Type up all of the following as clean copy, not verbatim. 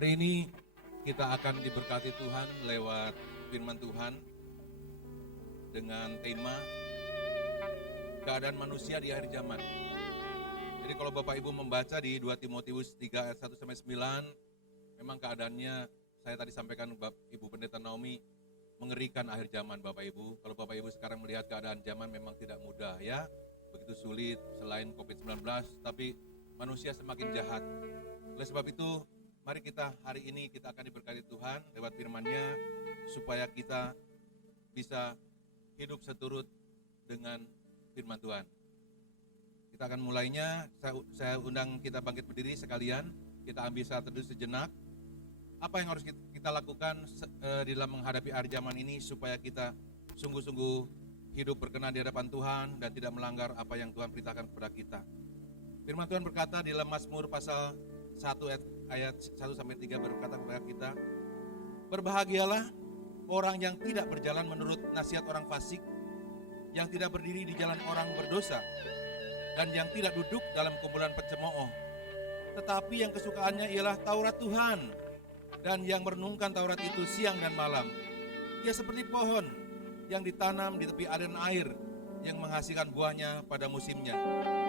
Hari ini kita akan diberkati Tuhan lewat firman Tuhan dengan tema keadaan manusia di akhir zaman. Jadi kalau Bapak Ibu membaca di 2 Timotius 3 ayat 1-9, memang keadaannya saya tadi sampaikan Ibu Pendeta Naomi mengerikan akhir zaman Bapak Ibu. Kalau Bapak Ibu sekarang melihat keadaan zaman memang tidak mudah ya, begitu sulit selain COVID-19, tapi manusia semakin jahat. Oleh sebab itu, mari kita hari ini kita akan diberkati Tuhan lewat firman-Nya supaya kita bisa hidup seturut dengan firman Tuhan. Kita akan mulainya, saya undang kita bangkit berdiri sekalian, kita ambil saat teduh sejenak. Apa yang harus kita lakukan di dalam menghadapi akhir zaman ini supaya kita sungguh-sungguh hidup berkenan di hadapan Tuhan dan tidak melanggar apa yang Tuhan perintahkan kepada kita. Firman Tuhan berkata di dalam Mazmur pasal 1 ayat 1-3 berkata kepada kita, berbahagialah orang yang tidak berjalan menurut nasihat orang fasik, yang tidak berdiri di jalan orang berdosa, dan yang tidak duduk dalam kumpulan pencemooh. Tetapi yang kesukaannya ialah Taurat Tuhan, dan yang merenungkan Taurat itu siang dan malam. Ia seperti pohon yang ditanam di tepi aliran air, yang menghasilkan buahnya pada musimnya,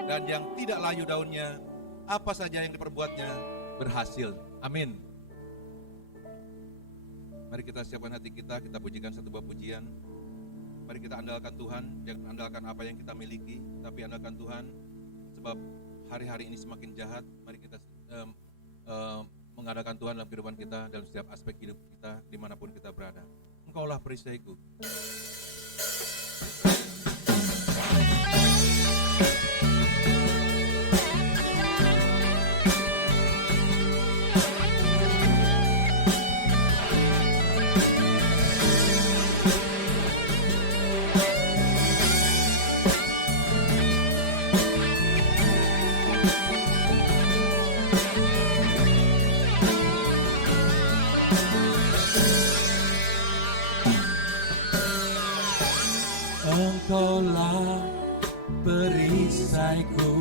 dan yang tidak layu daunnya, apa saja yang diperbuatnya berhasil. Amin. Mari kita siapkan hati kita pujikan satu buah pujian. Mari kita andalkan Tuhan, jangan andalkan apa yang kita miliki, tapi andalkan Tuhan, sebab hari-hari ini semakin jahat. Mari kita mengandalkan Tuhan dalam kehidupan kita, dalam setiap aspek hidup kita, dimanapun kita berada. Engkaulah perisaiku. Engkaulah perisaiku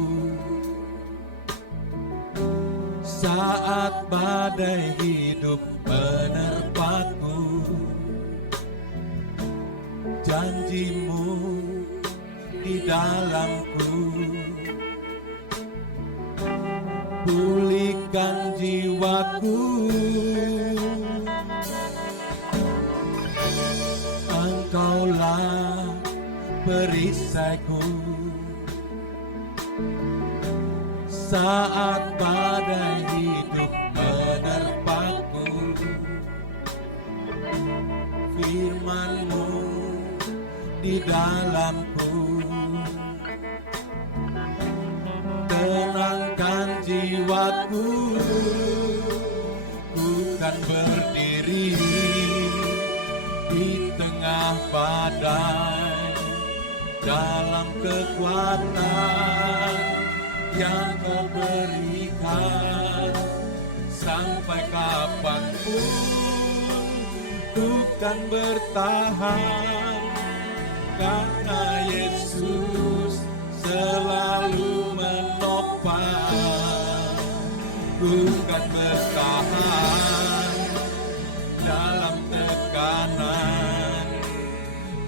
saat badai hidup menerpaku. Janjimu di dalamku, pulihkan jiwaku. Engkaulah perisaiku saat badai hidup menerpaku. Firman-Mu di dalamku, tenangkan jiwaku. Ku kan berdiri di tengah badai, dalam kekuatan yang Kau berikan. Sampai kapanpun ku kan bertahan, karena Yesus selalu menopang. Ku kan bertahan dalam tekanan,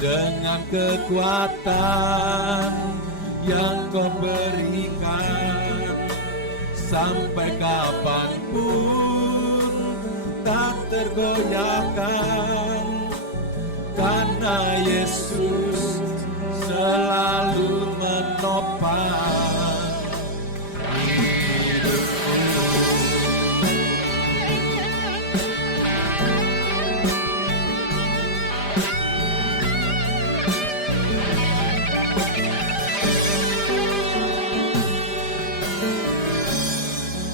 dengan kekuatan yang Kau berikan. Sampai kapanpun tak tergoyahkan, karena Yesus selalu menopang hidupku.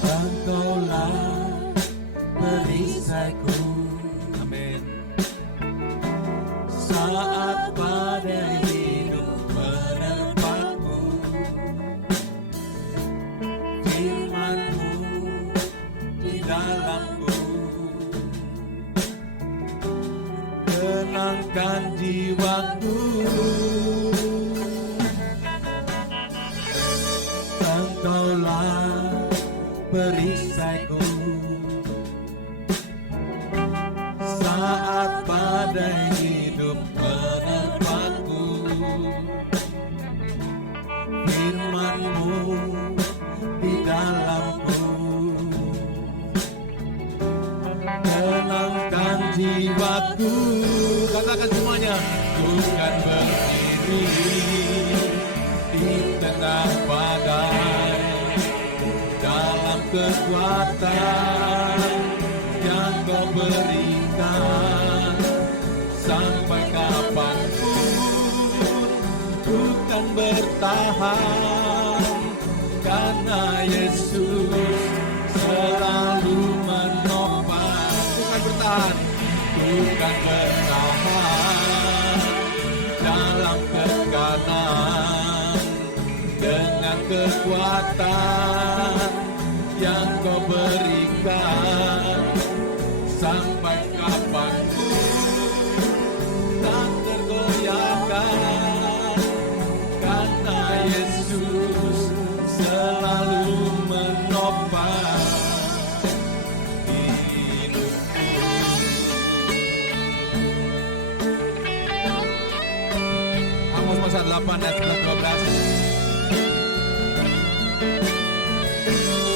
Engkaulah perisaiku, amin, saat badai hidup menerpaku. Firman-Mu di dalamku, tenangkan jiwaku. Engkaulah perisaiku saat badai hidup menerpaku. Firman-Mu di dalamku tenangkan jiwaku. Katakan semuanya. Ku kan berdiri di tengah badai dalam kekuatan yang Kau berikan. Sampai kapanpun ku kan bertahan, karena Yesus selalu menopang. Ku kan bertahan, ku kan bertahan dalam tekanan dengan kekuatan yang Kau berikan. Sampai kapanpun tak tergoyahkan, karena Yesus selalu menopang hidupku. Amos pasal 8 ayat 12.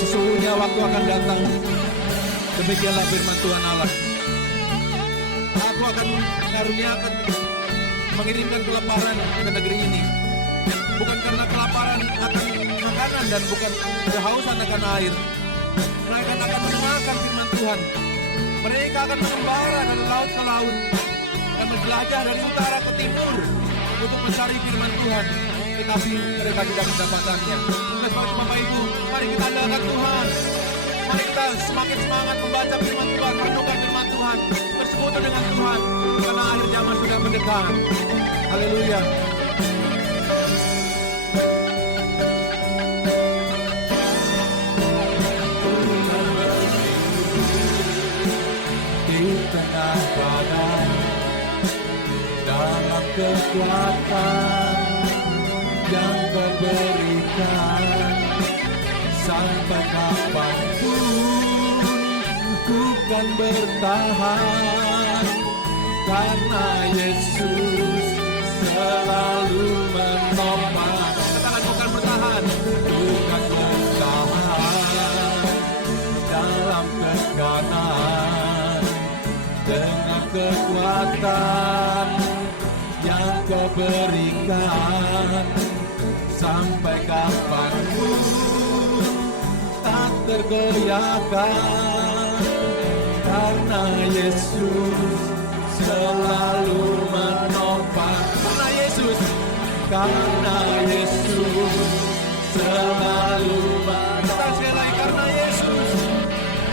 Sesungguhnya waktu akan datang, demikianlah firman Tuhan Allah, Aku akan mengirimkan kelaparan ke negeri ini, bukan karena kelaparan akan makanan dan bukan kehausan akan air. Mereka akan mendengarkan firman Tuhan. Mereka akan mengembara dari laut ke laut dan menjelajah dari utara ke timur untuk mencari firman Tuhan, tetapi mereka tidak mendapatkannya. Bapak Ibu, mari kita andalkan Tuhan. Mari kita semakin semangat membaca firman Tuhan, merenungkan firman Tuhan, bersekutu dengan Tuhan, karena akhir zaman sudah mendekat. Haleluya. Di tengah badai, dalam kekuatan yang Kau berikan, sampai kapanpun ku kan bertahan, karena Yesus selalu menopang. Katakan bukan bertahan, bukan bertahan dalam tekanan dengan kekuatan yang Kau berikan. Sampai kapanpun tak tergoyahkan, karena Yesus selalu menopang. Karena Yesus selalu menopang.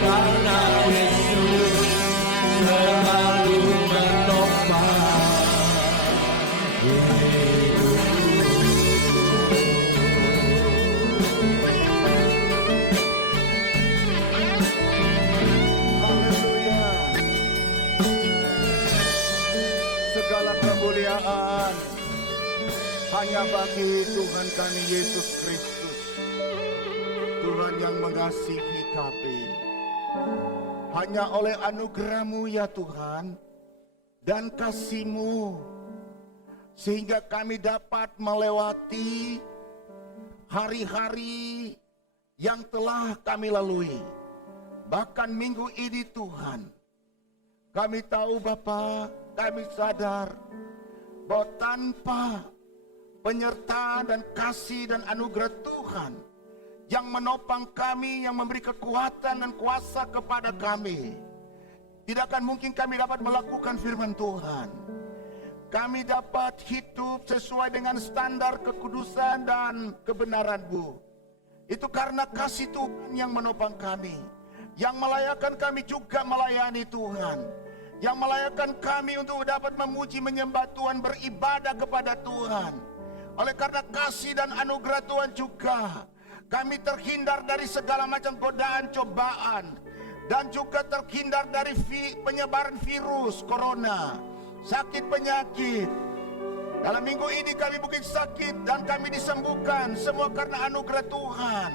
Karena Yesus selalu menopang. Segala kemuliaan hanya bagi Tuhan kami Yesus Kristus, Tuhan yang mengasihi kami. Hanya oleh anugerah-Mu ya Tuhan dan kasih-Mu, sehingga kami dapat melewati hari-hari yang telah kami lalui. Bahkan minggu ini Tuhan, kami tahu Bapa, kami sadar bahwa tanpa penyertaan dan kasih dan anugerah Tuhan yang menopang kami, yang memberi kekuatan dan kuasa kepada kami, tidak akan mungkin kami dapat melakukan firman Tuhan. Kami dapat hidup sesuai dengan standar kekudusan dan kebenaran-Mu. Itu karena kasih Tuhan yang menopang kami, yang melayakkan kami juga melayani Tuhan, yang melayakkan kami untuk dapat memuji, menyembah Tuhan, beribadah kepada Tuhan. Oleh karena kasih dan anugerah Tuhan juga, kami terhindar dari segala macam godaan, cobaan, dan juga terhindar dari penyebaran virus corona, sakit penyakit. Dalam minggu ini kami mungkin sakit dan kami disembuhkan, semua karena anugerah Tuhan.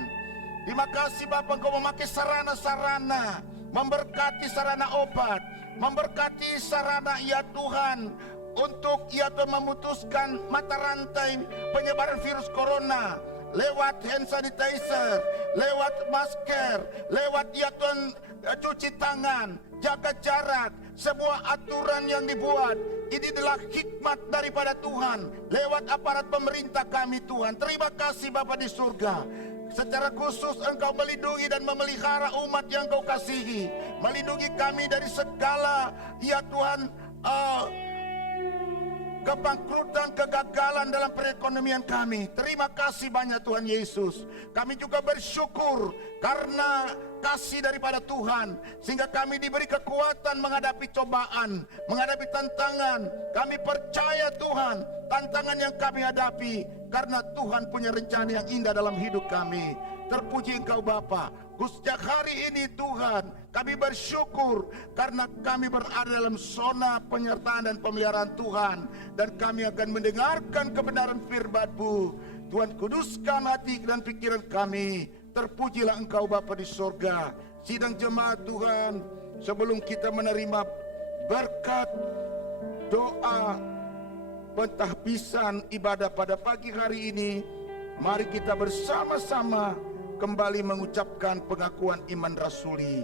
Terima kasih Bapa, Engkau memakai sarana-sarana, memberkati sarana obat, memberkati sarana ya Tuhan, untuk ya Tuhan memutuskan mata rantai penyebaran virus corona lewat hand sanitizer, lewat masker, lewat ya Tuhan cuci tangan, jaga jarak. Sebuah aturan yang dibuat ini adalah hikmat daripada Tuhan lewat aparat pemerintah kami Tuhan. Terima kasih Bapa di surga. Secara khusus Engkau melindungi dan memelihara umat yang Engkau kasihi. Melindungi kami dari segala ya Tuhan kebangkrutan, kegagalan dalam perekonomian kami. Terima kasih banyak Tuhan Yesus. Kami juga bersyukur karena kasih daripada Tuhan, sehingga kami diberi kekuatan menghadapi cobaan, menghadapi tantangan. Kami percaya Tuhan, tantangan yang kami hadapi, karena Tuhan punya rencana yang indah dalam hidup kami. Terpuji Engkau Bapa. Sejak hari ini Tuhan, kami bersyukur karena kami berada dalam zona penyertaan dan pemeliharaan Tuhan, dan kami akan mendengarkan kebenaran firman-Mu. Tuhan, kuduskan hati dan pikiran kami. Terpujilah Engkau Bapa di sorga. Sidang jemaat Tuhan, sebelum kita menerima berkat doa pentahbisan ibadah pada pagi hari ini, mari kita bersama-sama kembali mengucapkan pengakuan iman rasuli.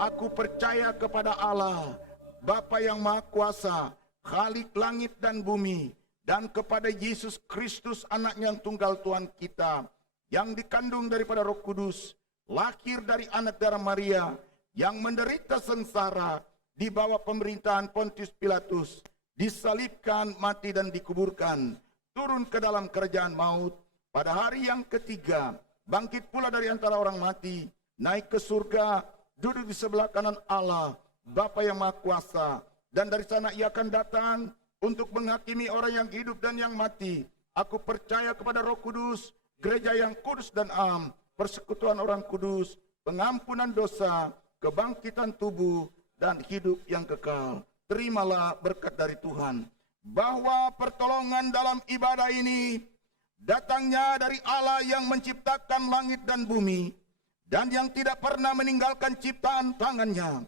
Aku percaya kepada Allah, Bapa yang Maha Kuasa, Khalik langit dan bumi, dan kepada Yesus Kristus, Anaknya yang tunggal Tuhan kita, yang dikandung daripada Roh Kudus, lahir dari anak darah Maria, yang menderita sengsara di bawah pemerintahan Pontius Pilatus, disalibkan, mati dan dikuburkan, turun ke dalam kerajaan maut, pada hari yang ketiga bangkit pula dari antara orang mati, naik ke surga, duduk di sebelah kanan Allah, Bapa yang Maha Kuasa, dan dari sana Ia akan datang untuk menghakimi orang yang hidup dan yang mati. Aku percaya kepada Roh Kudus, gereja yang kudus dan am, persekutuan orang kudus, pengampunan dosa, kebangkitan tubuh, dan hidup yang kekal. Terimalah berkat dari Tuhan, bahwa pertolongan dalam ibadah ini datangnya dari Allah yang menciptakan langit dan bumi, dan yang tidak pernah meninggalkan ciptaan tangannya.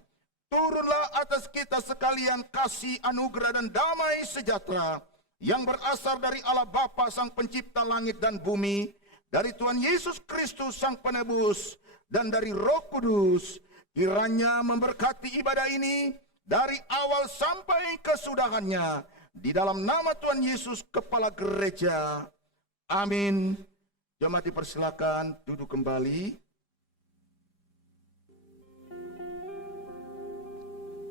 Turunlah atas kita sekalian kasih, anugerah, dan damai sejahtera yang berasal dari Allah Bapa Sang Pencipta langit dan bumi, dari Tuhan Yesus Kristus Sang Penebus, dan dari Roh Kudus, kiranya memberkati ibadah ini dari awal sampai kesudahannya, di dalam nama Tuhan Yesus Kepala Gereja. Amin. Jemaat dipersilakan duduk kembali.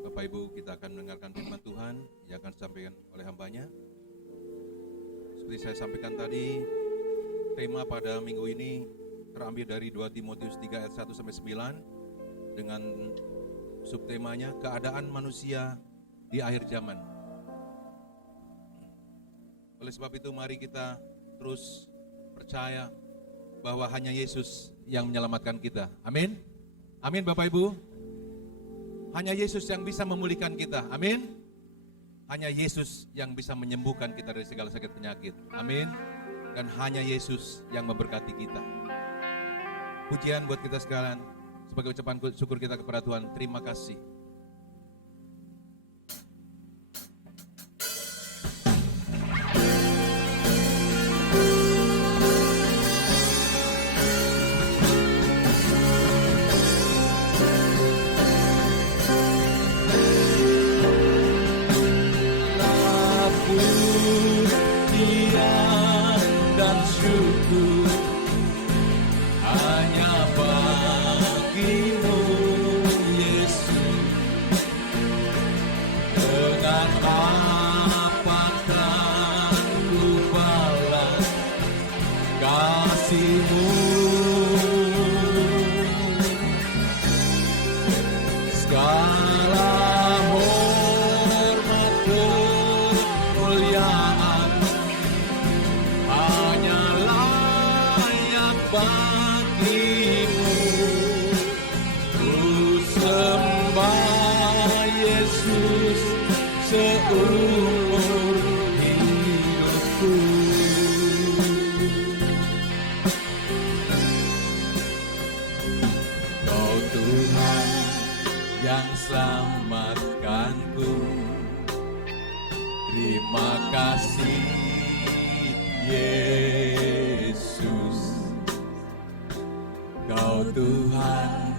Bapak Ibu, kita akan mendengarkan firman Tuhan yang akan disampaikan oleh hambanya. Seperti saya sampaikan tadi, tema pada minggu ini terambil dari 2 Timotius 3 ayat 1-9 dengan subtemanya keadaan manusia di akhir zaman. Oleh sebab itu mari kita terus percaya bahwa hanya Yesus yang menyelamatkan kita. Amin. Amin Bapak Ibu. Hanya Yesus yang bisa memulihkan kita. Amin. Hanya Yesus yang bisa menyembuhkan kita dari segala sakit penyakit. Amin. Dan hanya Yesus yang memberkati kita. Pujian buat kita sekalian sebagai ucapan syukur kita kepada Tuhan. Terima kasih. yang selamatkanku. Terima kasih Yesus, Kau Tuhan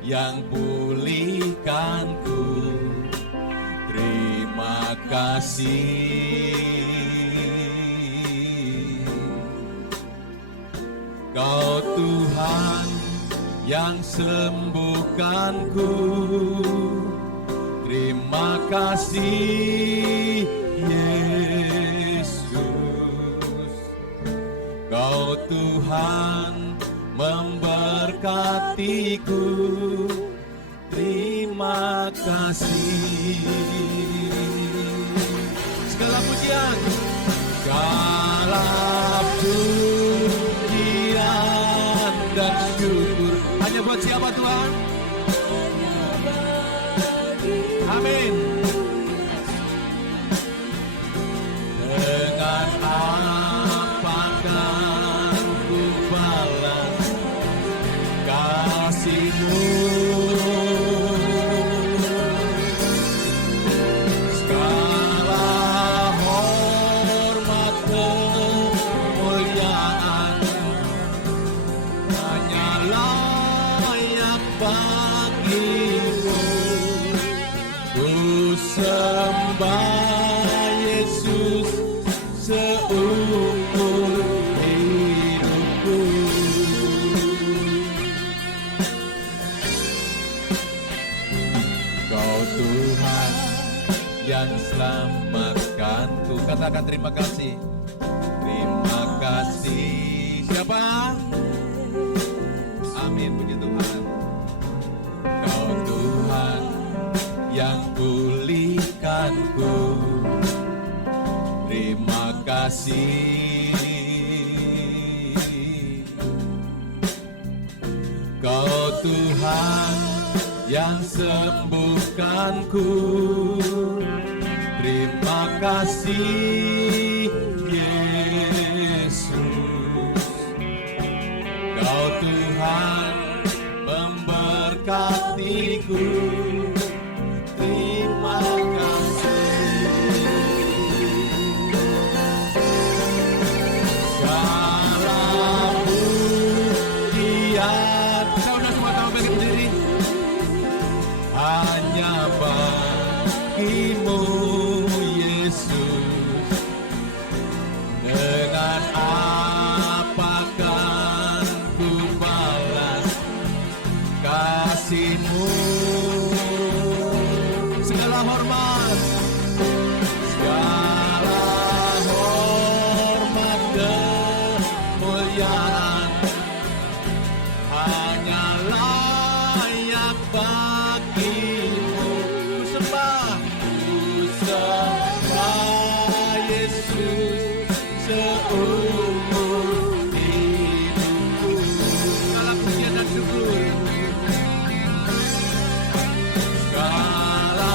yang pulihkanku. Terima kasih Kau Tuhan yang sembuhkanku. Terima kasih Yesus, Kau Tuhan memberkatiku. Terima kasih. Segala pujian, segala pujian dan syukur hanya buat siapa Tuhan? Amin. Dengan apakah ku balas kasih-Mu? Segala hormat kemuliaan hanya layak bagi-Mu. Ku sembah Yesus seumur hidupku. Kau Tuhan yang selamatkanku. Katakan terima kasih. Terima kasih. Siapa? Amin, puji Tuhan. Kau Tuhan yang pulihkanku. Terima kasih. Kau Tuhan yang sembuhkanku. Terima kasih Yesus, Kau Tuhan memberkatiku. Terima kasih. Segala pujian, saudara semua tahu bagi berdiri, hanya bagi-Mu Yesus. Dengan apakah ku balas kasih-Mu? Segala hormat, segala hormat kemuliaan hanya layak bagi-Mu. Ku sembah Yesus seumur hidupku. Segala pujian dan syukur, segala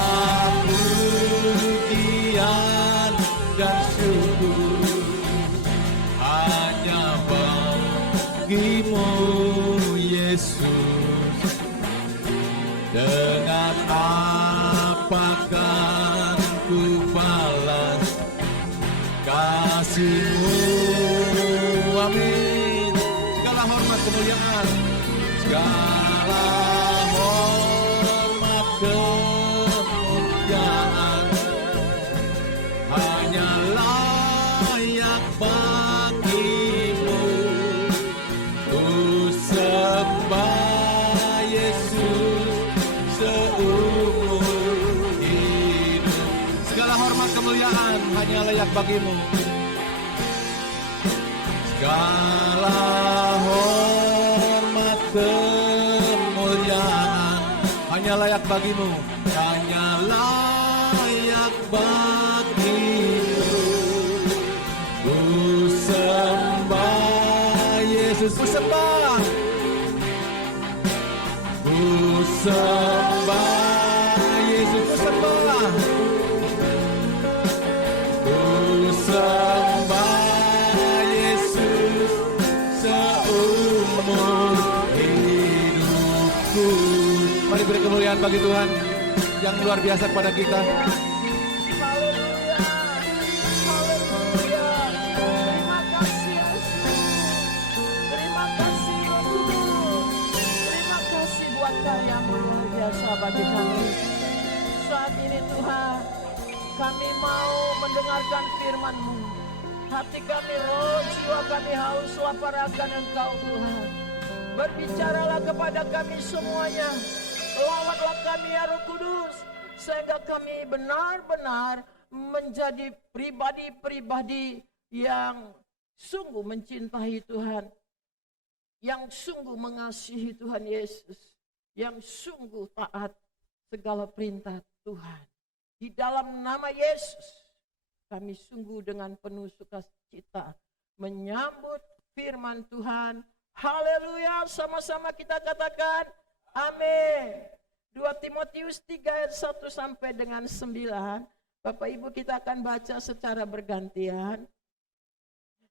pujian dan syukur hanya bagi-Mu Yesus. Dengan apakah ku balas kasih-Mu? Amin. Segala hormat kemuliaan, segala hormat kemuliaan hanya layak bagi-Mu. Ku sembah Yesus seumur hidup. Segala hormat kemuliaan hanya layak bagi-Mu. Segala hormat kemuliaan hanya layak bagi-Mu. Hanya layak bagi-Mu. Ku sembah Yesus, ku sembah. Ku sembah Yesus, ku sembah. Ku sembah Yesus seumur hidupku. Mari beri kemuliaan bagi Tuhan yang luar biasa kepada kita. Haleluya. Haleluya. Terima kasih Yesus. Terima kasih Roh Kudus. Terima kasih buat karya yang luar biasa bagi kami. Saat ini Tuhan, kami mau mendengarkan firman-Mu. Hati kami, roh, jiwa kami haus lapar akan Engkau Tuhan. Berbicaralah kepada kami semuanya. Lawatlah kami ya Roh Kudus. Sehingga kami benar-benar menjadi pribadi-pribadi yang sungguh mencintai Tuhan. Yang sungguh mengasihi Tuhan Yesus. Yang sungguh taat segala perintah Tuhan. Di dalam nama Yesus, kami sungguh dengan penuh sukacita menyambut firman Tuhan. Haleluya, sama-sama kita katakan amin. 2 Timotius 3 ayat 1 sampai dengan 9. Bapak Ibu, kita akan baca secara bergantian.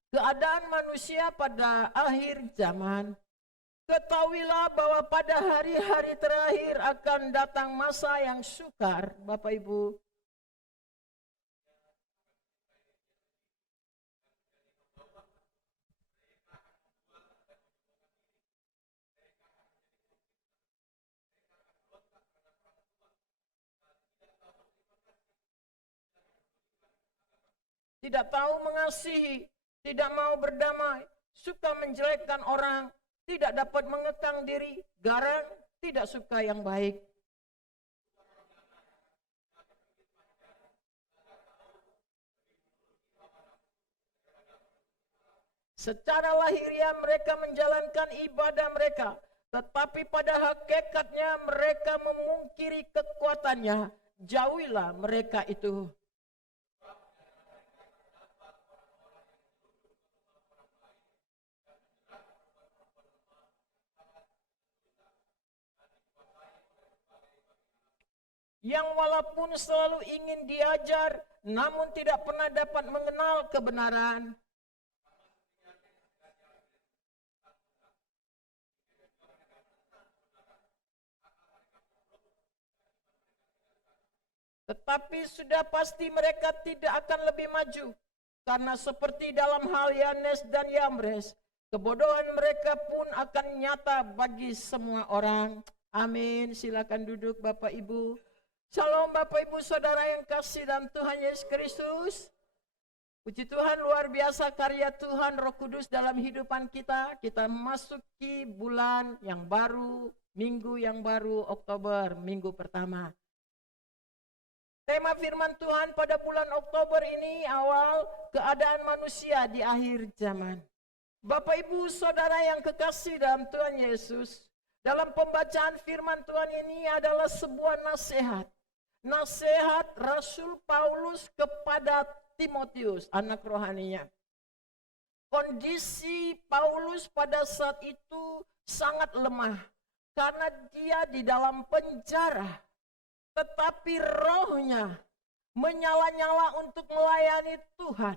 Keadaan manusia pada akhir zaman. Ketahuilah bahwa pada hari-hari terakhir akan datang masa yang sukar. Bapak Ibu, tidak tahu mengasihi, tidak mau berdamai, suka menjelekkan orang, tidak dapat mengekang diri, garang, tidak suka yang baik. Secara lahiriah mereka menjalankan ibadah mereka, tetapi pada hakikatnya mereka memungkiri kekuatannya. Jauhilah mereka itu. Yang walaupun selalu ingin diajar, namun tidak pernah dapat mengenal kebenaran. Tetapi sudah pasti mereka tidak akan lebih maju. Karena seperti dalam hal Yanes dan Yambres, kebodohan mereka pun akan nyata bagi semua orang. Amin. Silakan duduk Bapak Ibu. Shalom Bapak Ibu Saudara yang kasih dalam Tuhan Yesus Kristus. Puji Tuhan, luar biasa karya Tuhan Roh Kudus dalam hidupan kita. Kita memasuki bulan yang baru, minggu yang baru, Oktober, minggu pertama. Tema firman Tuhan pada bulan Oktober ini awal keadaan manusia di akhir zaman. Bapak Ibu Saudara yang kekasih dalam Tuhan Yesus, dalam pembacaan firman Tuhan ini adalah sebuah nasihat. Nasihat Rasul Paulus kepada Timotius, anak rohaninya. Kondisi Paulus pada saat itu sangat lemah karena dia di dalam penjara, tetapi rohnya menyala-nyala untuk melayani Tuhan.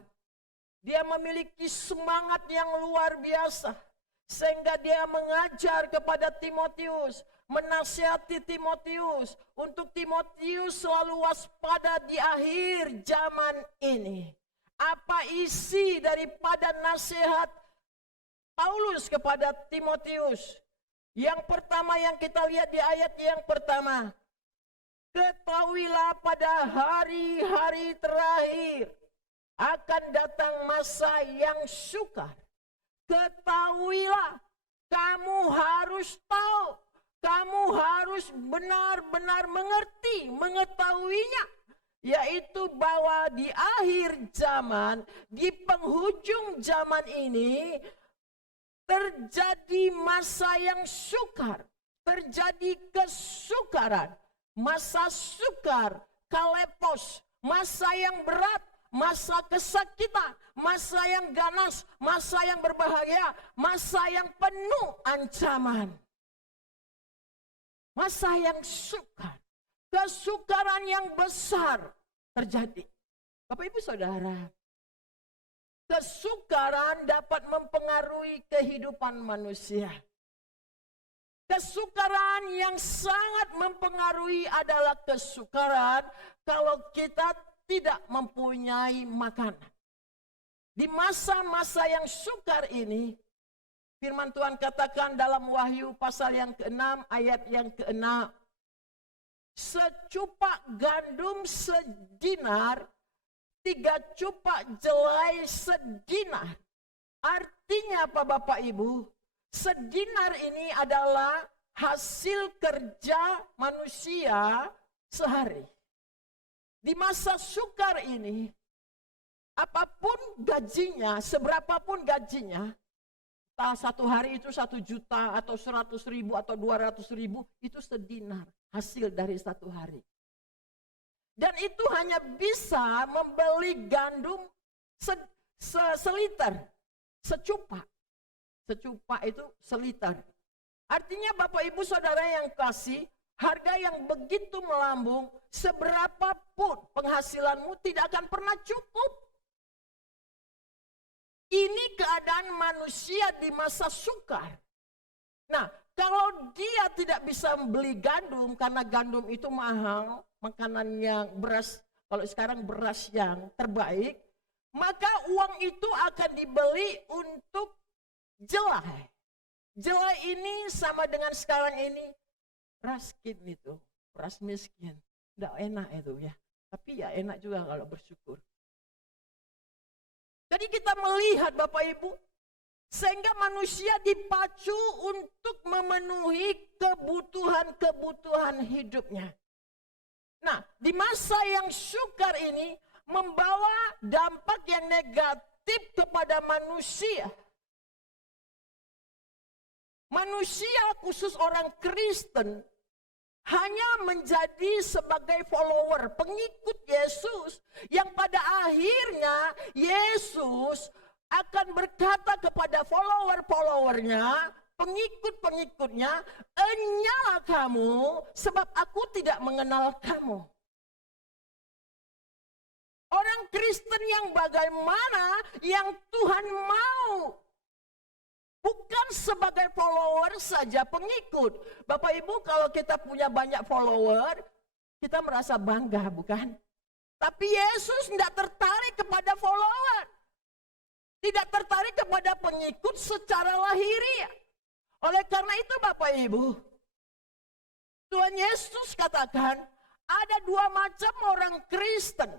Dia memiliki semangat yang luar biasa sehingga dia mengajar kepada Timotius, menasihati Timotius untuk Timotius selalu waspada di akhir zaman ini. Apa isi daripada nasihat Paulus kepada Timotius? Yang pertama yang kita lihat di ayat yang pertama. Ketahuilah pada hari-hari terakhir akan datang masa yang sukar. Ketahuilah, kamu harus tahu. Kamu harus benar-benar mengerti, mengetahuinya. Yaitu bahwa di akhir zaman, di penghujung zaman ini, terjadi masa yang sukar. Terjadi kesukaran. Masa sukar, kalepos, masa yang berat, masa kesakitan, masa yang ganas, masa yang berbahaya, masa yang penuh ancaman. Masa yang sukar, kesukaran yang besar terjadi. Bapak Ibu Saudara, kesukaran dapat mempengaruhi kehidupan manusia. Kesukaran yang sangat mempengaruhi adalah kesukaran kalau kita tidak mempunyai makanan. Di masa-masa yang sukar ini, firman Tuhan katakan dalam Wahyu pasal yang ke-6 ayat yang ke-6, secupak gandum sedinar, 3 cupak jelai sedinar. Artinya apa Bapak Ibu? Sedinar ini adalah hasil kerja manusia sehari. Di masa sukar ini, apapun gajinya, seberapapun gajinya, entah satu hari itu 1 juta atau 100.000 atau 200.000, itu sedinar hasil dari satu hari. Dan itu hanya bisa membeli gandum seliter, secupak. Secupak itu seliter. Artinya Bapak Ibu Saudara yang kasih, harga yang begitu melambung, seberapapun penghasilanmu tidak akan pernah cukup. Ini keadaan manusia di masa sukar. Nah, kalau dia tidak bisa membeli gandum, karena gandum itu mahal, makanan yang beras, kalau sekarang beras yang terbaik, maka uang itu akan dibeli untuk jelai. Jelai ini sama dengan sekarang ini raskin itu, beras miskin. Tidak enak itu ya. Tapi ya enak juga kalau bersyukur. Jadi kita melihat Bapak Ibu, sehingga manusia dipacu untuk memenuhi kebutuhan-kebutuhan hidupnya. Nah, di masa yang sukar ini membawa dampak yang negatif kepada manusia. Manusia khusus orang Kristen hanya menjadi sebagai follower, pengikut Yesus, yang pada akhirnya Yesus akan berkata kepada follower-followernya, pengikut-pengikutnya, "Enyalah kamu, sebab aku tidak mengenal kamu." Orang Kristen yang bagaimana yang Tuhan mau, bukan sebagai follower saja, pengikut. Bapak Ibu, kalau kita punya banyak follower, kita merasa bangga, bukan? Tapi Yesus tidak tertarik kepada follower. Tidak tertarik kepada pengikut secara lahiriah. Oleh karena itu Bapak Ibu, Tuhan Yesus katakan, ada 2 macam orang Kristen.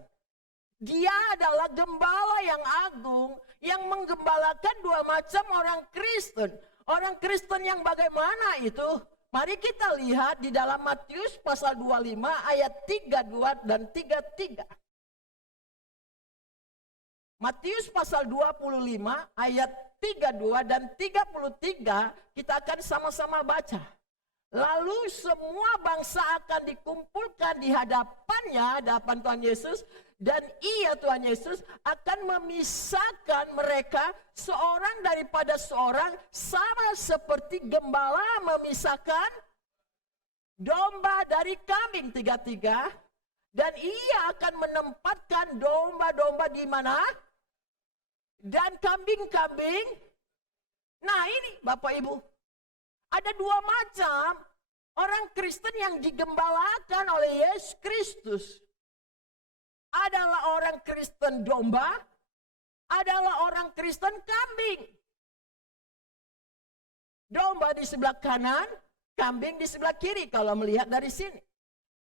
Dia adalah gembala yang agung yang menggembalakan 2 macam orang Kristen. Orang Kristen yang bagaimana itu? Mari kita lihat di dalam Matius pasal 25 ayat 32 dan 33. Matius pasal 25 ayat 32 dan 33 kita akan sama-sama baca. Lalu semua bangsa akan dikumpulkan di hadapannya, hadapan Tuhan Yesus, dan Tuhan Yesus akan memisahkan mereka seorang daripada seorang, sama seperti gembala memisahkan domba dari kambing. 33. Dan ia akan menempatkan domba-domba di mana? Dan kambing-kambing. Nah ini Bapak Ibu, ada 2 macam orang Kristen yang digembalakan oleh Yesus Kristus. Adalah orang Kristen domba, adalah orang Kristen kambing. Domba di sebelah kanan, kambing di sebelah kiri kalau melihat dari sini.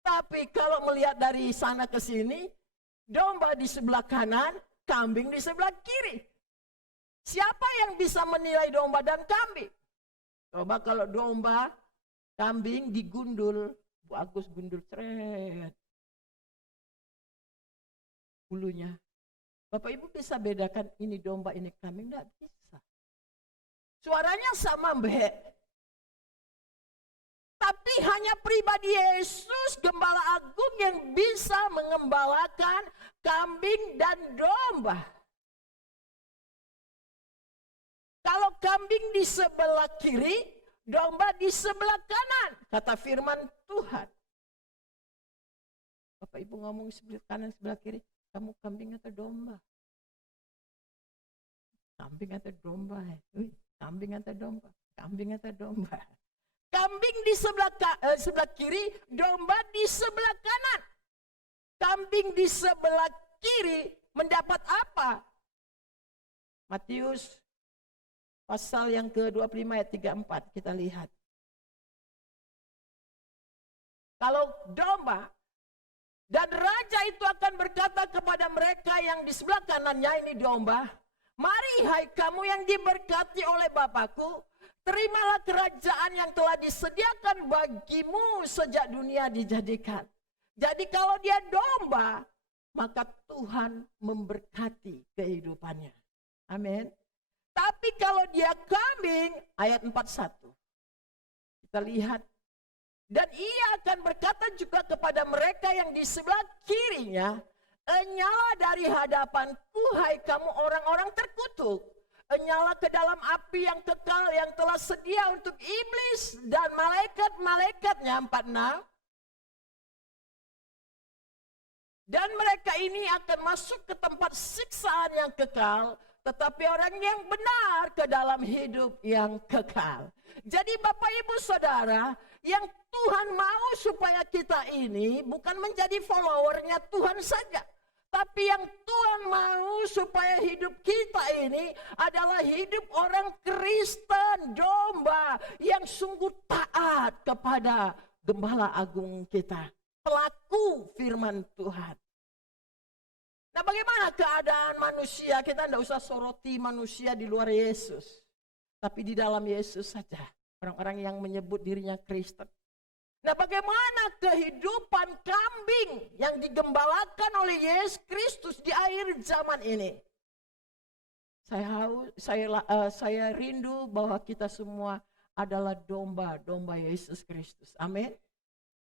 Tapi kalau melihat dari sana ke sini, domba di sebelah kanan, kambing di sebelah kiri. Siapa yang bisa menilai domba dan kambing? Coba kalau domba, kambing digundul, bagus gundul ceret bulunya. Bapak Ibu bisa bedakan ini domba, ini kambing? Tidak bisa. Suaranya sama mbek. Tapi hanya pribadi Yesus, gembala agung yang bisa mengembalakan kambing dan domba. Kalau kambing di sebelah kiri, domba di sebelah kanan, kata firman Tuhan. Bapak Ibu ngomong sebelah kanan, sebelah kiri, kamu kambing atau domba? Kambing atau domba? Kambing atau domba? Kambing atau domba? Kambing di sebelah kiri, domba di sebelah kanan. Kambing di sebelah kiri mendapat apa? Matius pasal yang ke-25 ayat 34 kita lihat. Kalau domba dan raja itu akan berkata kepada mereka yang di sebelah kanannya, ini domba, mari hai kamu yang diberkati oleh Bapakku, terimalah kerajaan yang telah disediakan bagimu sejak dunia dijadikan. Jadi kalau dia domba, maka Tuhan memberkati kehidupannya. Amin. Tapi kalau dia kambing, ayat 41. Kita lihat. Dan ia akan berkata juga kepada mereka yang di sebelah kirinya, enyala dari hadapanku hai kamu orang-orang terkutuk. Enyala ke dalam api yang kekal yang telah sedia untuk iblis dan malaikat-malaikatnya. 46. Dan mereka ini akan masuk ke tempat siksaan yang kekal, tetapi orang yang benar ke dalam hidup yang kekal. Jadi Bapak Ibu Saudara, yang Tuhan mau supaya kita ini bukan menjadi followernya Tuhan saja. Tapi yang Tuhan mau supaya hidup kita ini adalah hidup orang Kristen, domba yang sungguh taat kepada Gembala Agung kita. Pelaku firman Tuhan. Nah, bagaimana keadaan manusia? Kita tidak usah soroti manusia di luar Yesus. Tapi di dalam Yesus saja. Orang-orang yang menyebut dirinya Kristen. Nah, bagaimana kehidupan kambing yang digembalakan oleh Yesus Kristus di akhir zaman ini? Saya rindu bahwa kita semua adalah domba-domba Yesus Kristus. Amin.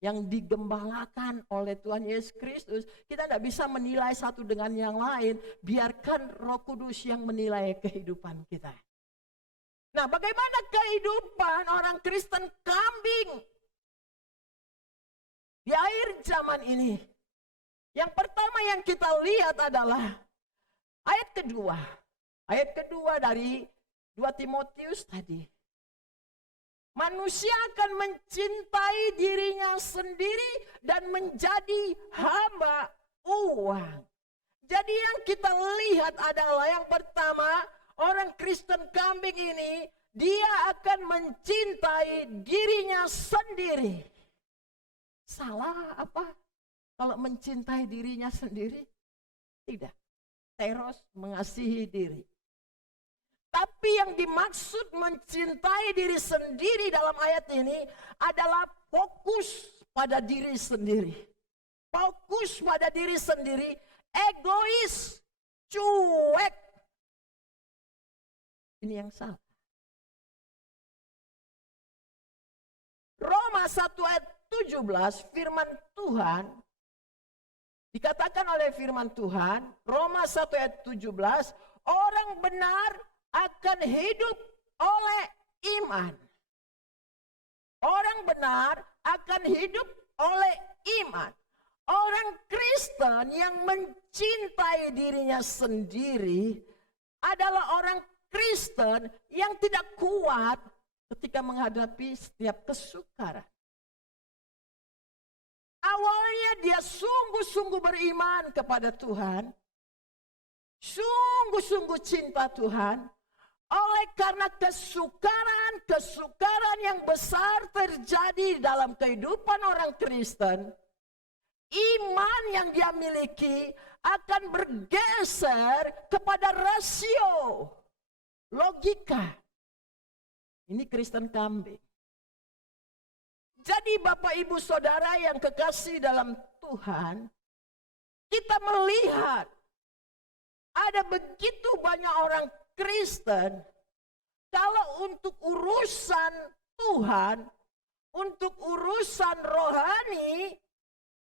Yang digembalakan oleh Tuhan Yesus Kristus. Kita tidak bisa menilai satu dengan yang lain. Biarkan Roh Kudus yang menilai kehidupan kita. Nah, bagaimana kehidupan orang Kristen kambing di akhir zaman ini? Yang pertama yang kita lihat adalah ayat kedua. Ayat kedua dari 2 Timotius tadi. Manusia akan mencintai dirinya sendiri dan menjadi hamba uang. Jadi yang kita lihat adalah yang pertama, orang Kristen kambing ini, dia akan mencintai dirinya sendiri. Salah apa kalau mencintai dirinya sendiri? Tidak. Teros mengasihi diri. Tapi yang dimaksud mencintai diri sendiri dalam ayat ini adalah fokus pada diri sendiri. Fokus pada diri sendiri, egois, cuek. Ini yang salah. Roma 1 ayat 17 firman Tuhan, dikatakan oleh firman Tuhan, Roma 1 ayat 17, orang benar akan hidup oleh iman. Orang benar akan hidup oleh iman. Orang Kristen yang mencintai dirinya sendiri adalah orang Kristen yang tidak kuat ketika menghadapi setiap kesukaran. Awalnya dia sungguh-sungguh beriman kepada Tuhan. Sungguh-sungguh cinta Tuhan. Oleh karena kesukaran yang besar terjadi dalam kehidupan orang Kristen, iman yang dia miliki akan bergeser kepada rasio, logika. Ini Kristen kambing. Jadi Bapak Ibu Saudara yang kekasih dalam Tuhan, kita melihat ada begitu banyak orang Kristen, kalau untuk urusan Tuhan, untuk urusan rohani,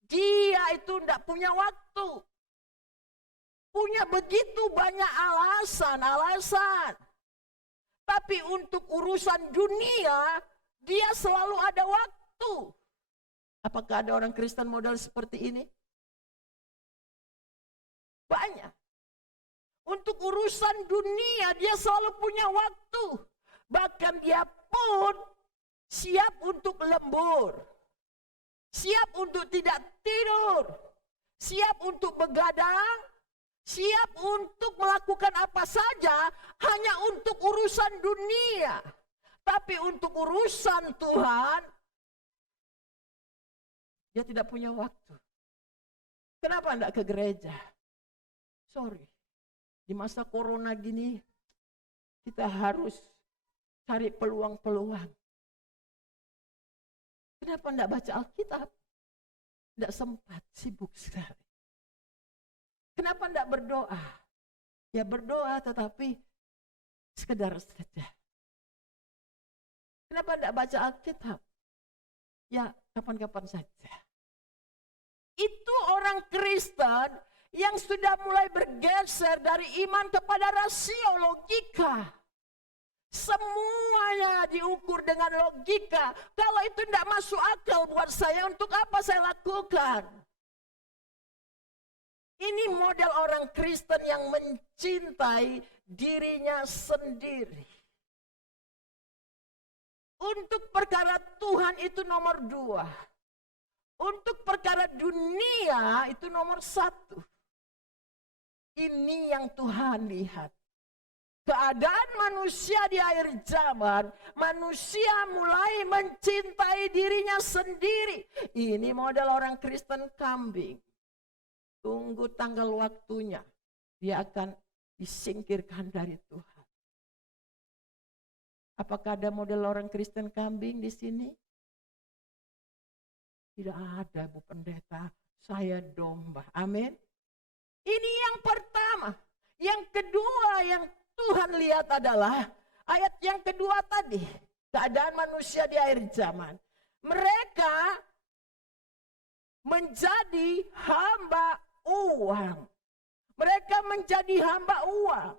dia itu tidak punya waktu. Punya begitu banyak alasan. Tapi untuk urusan dunia, dia selalu ada waktu. Apakah ada orang Kristen model seperti ini? Banyak. Untuk urusan dunia dia selalu punya waktu. Bahkan dia pun siap untuk lembur, siap untuk tidak tidur, siap untuk begadang, siap untuk melakukan apa saja hanya untuk urusan dunia. Tapi untuk urusan Tuhan, dia tidak punya waktu. Kenapa enggak ke gereja? Sorry, di masa corona gini, kita harus cari peluang-peluang. Kenapa enggak baca Alkitab? Enggak sempat, sibuk sekali. Kenapa enggak berdoa? Ya berdoa tetapi sekedar saja. Kenapa enggak baca Alkitab? Ya kapan-kapan saja. Itu orang Kristen yang sudah mulai bergeser dari iman kepada rasio, logika. Semuanya diukur dengan logika. Kalau itu tidak masuk akal buat saya, untuk apa saya lakukan? Ini model orang Kristen yang mencintai dirinya sendiri. Untuk perkara Tuhan itu nomor 2. Untuk perkara dunia itu nomor 1. Ini yang Tuhan lihat. Keadaan manusia di akhir zaman, manusia mulai mencintai dirinya sendiri. Ini model orang Kristen kambing. Tunggu tanggal waktunya, dia akan disingkirkan dari Tuhan. Apakah ada model orang Kristen kambing di sini? Tidak ada, Bu Pendeta. Saya domba. Amin. Ini yang pertama. Yang kedua yang Tuhan lihat adalah ayat yang kedua tadi. Keadaan manusia di akhir zaman. Mereka menjadi hamba uang. Mereka menjadi hamba uang.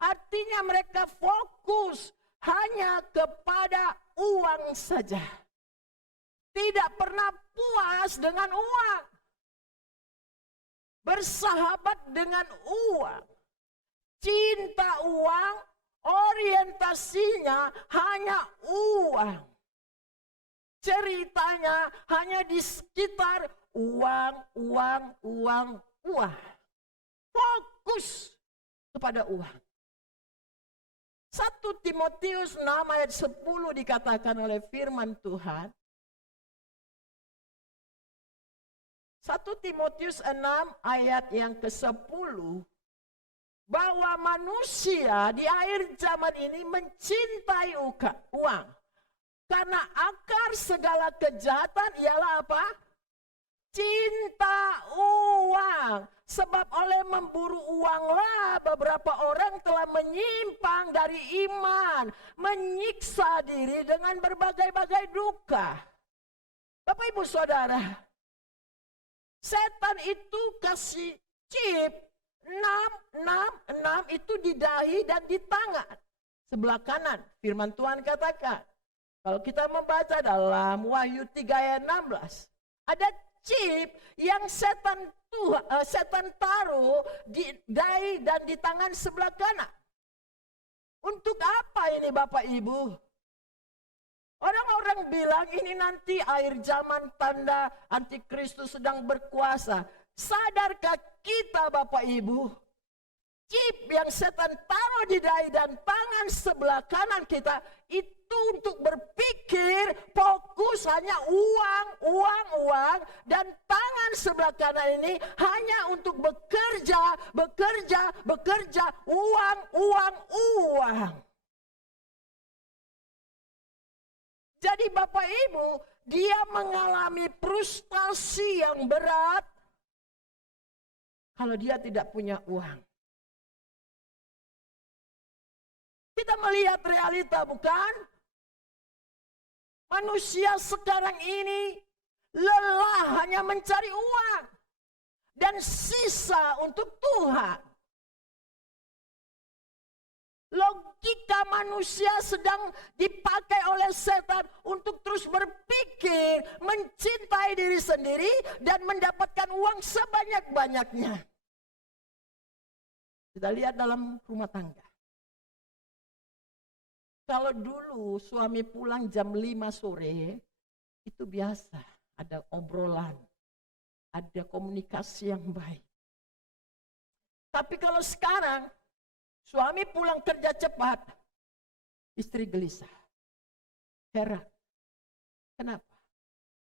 Artinya mereka fokus hanya kepada uang saja. Tidak pernah puas dengan uang. Bersahabat dengan uang. Cinta uang, orientasinya hanya uang. Ceritanya hanya di sekitar uang, uang, uang, uang. Fokus kepada uang. 1 Timotius 6 ayat 10 dikatakan oleh firman Tuhan. 1 Timotius 6 ayat yang ke-10. Bahwa manusia di akhir zaman ini mencintai uang. Karena akar segala kejahatan ialah apa? Cinta uang. Sebab oleh memburu uanglah beberapa orang telah menyimpang dari iman. Menyiksa diri dengan berbagai-bagai duka. Bapak Ibu Saudara, setan itu kasih chip 6 itu di dahi dan di tangan. Sebelah kanan, firman Tuhan katakan. Kalau kita membaca dalam Wahyu 3 ayat 16. Ada chip yang setan taruh di dahi dan di tangan sebelah kanan. Untuk apa ini Bapak Ibu? Orang-orang bilang ini nanti akhir zaman, tanda antikristus sedang berkuasa. Sadarkah kita Bapak Ibu? Chip yang setan taruh di dahi dan tangan sebelah kanan kita itu untuk berpikir fokus hanya uang, uang, uang. Dan tangan sebelah kanan ini hanya untuk bekerja, bekerja, bekerja, uang, uang, uang. Jadi Bapak Ibu, dia mengalami frustasi yang berat kalau dia tidak punya uang. Kita melihat realita, bukan? Manusia sekarang ini lelah hanya mencari uang dan sisa untuk Tuhan. Logika manusia sedang dipakai oleh setan untuk terus berpikir, mencintai diri sendiri dan mendapatkan uang sebanyak-banyaknya. Kita lihat dalam rumah tangga. Kalau dulu suami pulang jam 5 sore, itu biasa. Ada obrolan, ada komunikasi yang baik. Tapi kalau sekarang, suami pulang kerja cepat, istri gelisah. Heran. Kenapa?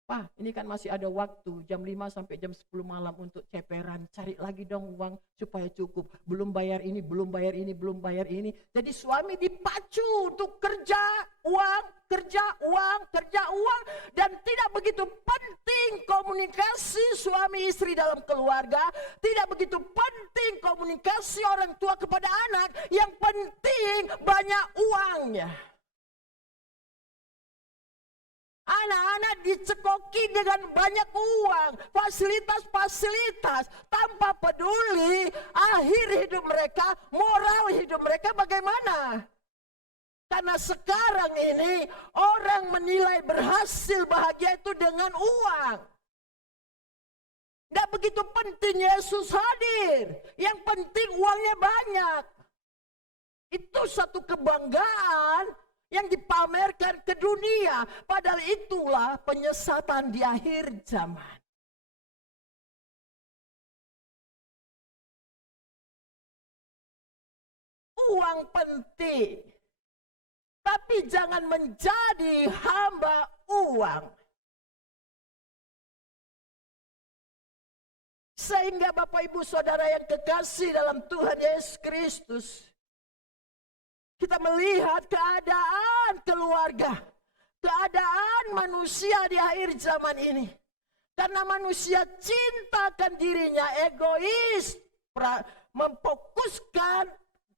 Pak, ini kan masih ada waktu jam 5 sampai jam 10 malam untuk ceperan. Cari lagi dong uang supaya cukup. Belum bayar ini, belum bayar ini, belum bayar ini. Jadi suami dipacu untuk kerja uang, kerja uang, kerja uang. Dan tidak begitu penting komunikasi suami istri dalam keluarga. Tidak begitu penting komunikasi orang tua kepada anak. Yang penting banyak uangnya. Anak-anak dicekoki dengan banyak uang, fasilitas-fasilitas, tanpa peduli akhir hidup mereka, moral hidup mereka bagaimana. Karena sekarang ini orang menilai berhasil bahagia itu dengan uang. Tidak begitu penting Yesus hadir, yang penting uangnya banyak. Itu satu kebanggaan yang dipamerkan ke dunia. Padahal itulah penyesatan di akhir zaman. Uang penting. Tapi jangan menjadi hamba uang. Sehingga Bapak Ibu Saudara yang kekasih dalam Tuhan Yesus Kristus, kita melihat keadaan keluarga, keadaan manusia di akhir zaman ini. Karena manusia cintakan dirinya, egois, memfokuskan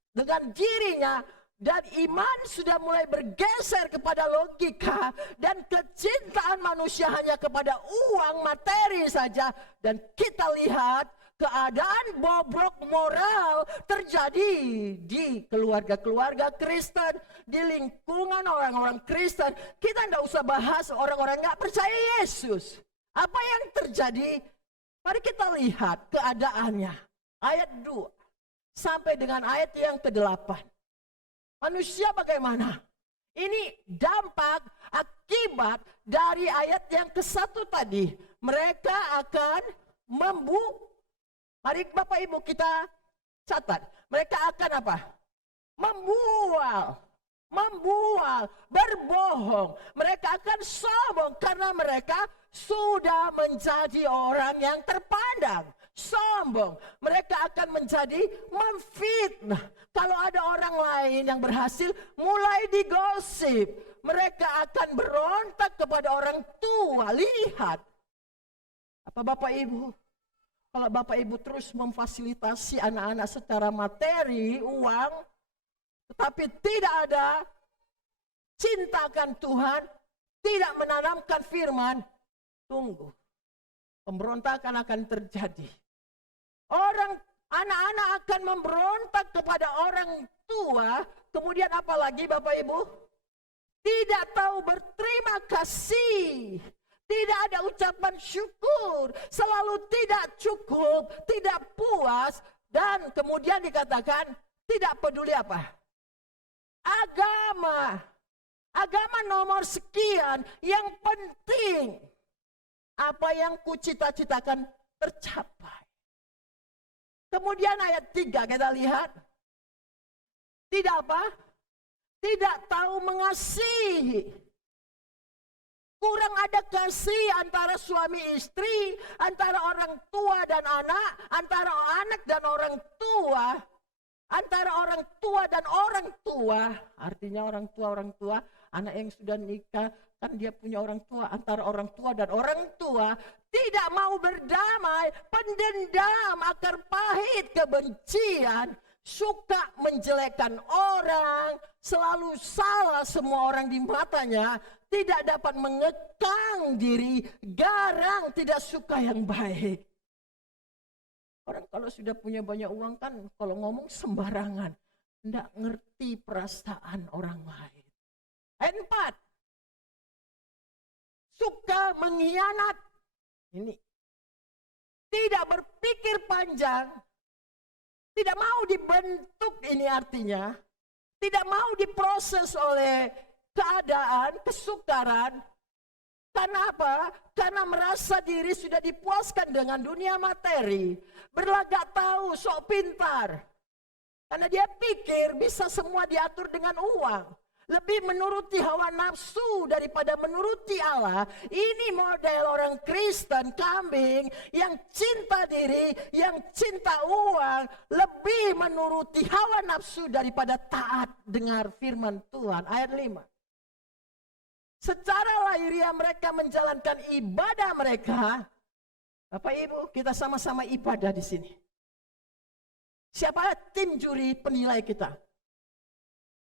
dengan dirinya, dan iman sudah mulai bergeser kepada logika, dan kecintaan manusia hanya kepada uang, materi saja. Dan kita lihat keadaan bobrok moral terjadi di keluarga-keluarga Kristen, di lingkungan orang-orang Kristen. Kita tidak usah bahas orang-orang nggak percaya Yesus. Apa yang terjadi? Mari kita lihat keadaannya. Ayat 2 sampai dengan ayat yang ke-8. Manusia bagaimana? Ini dampak akibat dari ayat yang ke-1 tadi. Mereka akan mari Bapak Ibu kita catat. Mereka akan apa? Membual, berbohong. Mereka akan sombong karena mereka sudah menjadi orang yang terpandang. Sombong. Mereka akan menjadi memfitnah. Kalau ada orang lain yang berhasil, mulai digosip. Mereka akan berontak kepada orang tua. Lihat. Apa Bapak Ibu? Kalau Bapak Ibu terus memfasilitasi anak-anak secara materi, uang, tetapi tidak ada cintakan Tuhan, tidak menanamkan firman, tunggu. Pemberontakan akan terjadi. Anak-anak akan memberontak kepada orang tua, kemudian apalagi Bapak Ibu? Tidak tahu berterima kasih. Tidak ada ucapan syukur, selalu tidak cukup, tidak puas, dan kemudian dikatakan tidak peduli apa? Agama nomor sekian, yang penting apa yang kucita-citakan tercapai. Kemudian ayat 3 kita lihat, tidak apa? Tidak tahu mengasihi. Kurang ada kasih antara suami istri, antara orang tua dan anak, antara anak dan orang tua, antara orang tua dan orang tua. Artinya orang tua, anak yang sudah nikah, kan dia punya orang tua, antara orang tua dan orang tua. Tidak mau berdamai, pendendam, akar pahit, kebencian, suka menjelekkan orang, selalu salah semua orang di matanya, tidak dapat mengekang diri, garang, tidak suka yang baik. Orang kalau sudah punya banyak uang kan kalau ngomong sembarangan, tidak ngerti perasaan orang lain. Ayat 4, suka mengkhianat. Ini tidak berpikir panjang, tidak mau dibentuk, ini artinya tidak mau diproses oleh keadaan, kesukaran. Karena apa? Karena merasa diri sudah dipuaskan dengan dunia materi. Berlagak tahu, sok pintar. Karena dia pikir bisa semua diatur dengan uang. Lebih menuruti hawa nafsu daripada menuruti Allah. Ini model orang Kristen kambing yang cinta diri, yang cinta uang. Lebih menuruti hawa nafsu daripada taat dengar firman Tuhan. Ayat 5. Secara lahiriah mereka menjalankan ibadah mereka. Bapak Ibu, kita sama-sama ibadah di sini. Siapa tim juri penilai kita?